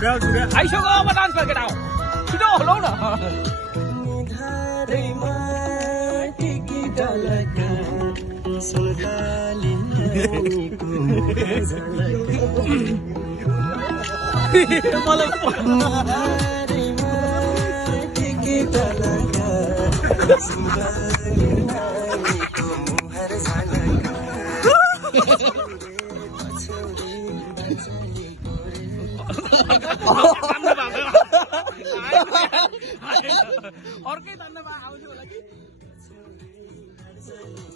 आइसक्यो म डान्स गरेर आऊ छिटो लौ न अर्कै तान्दामा आउँछ होला कि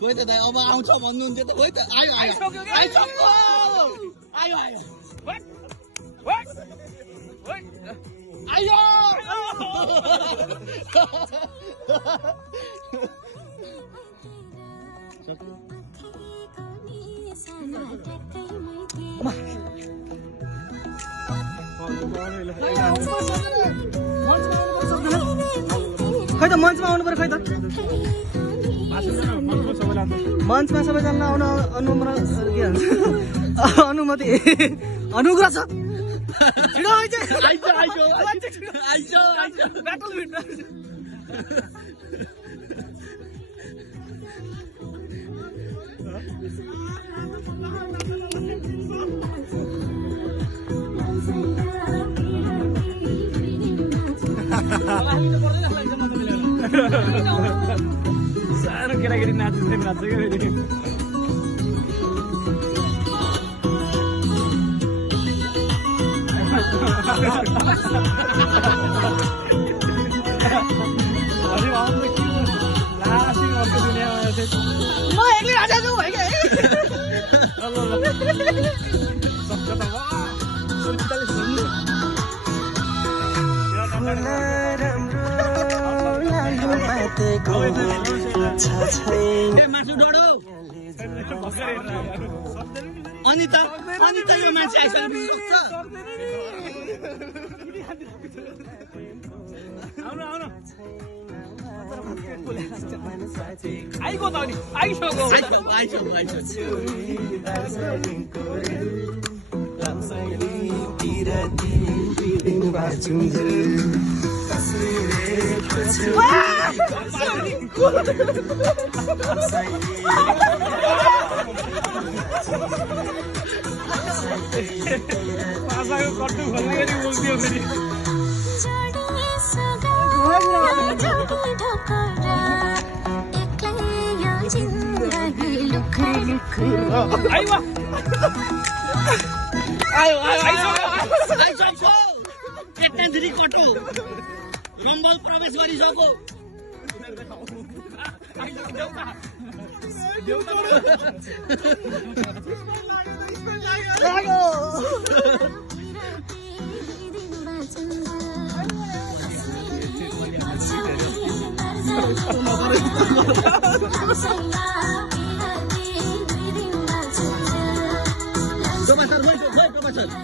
खोइ त दाइ अब आउँछ भन्नुहुन्थ्यो त खोइ त आयो आइसक्यो आयो खै त मञ्चमा आउनु पर्यो खै त मञ्चमा सबैजना आउन अनुमति अनुग्रह छ सानो केटाकेटी नाच्छ अनि त यो मान्छे आइसक्नु आइगो त अनि आइसक्यो कट्टु खोल्ने बोल्थ्यो फेरि केटाखेरि कटो रम्बल प्रवेश गरिसक्यो Coba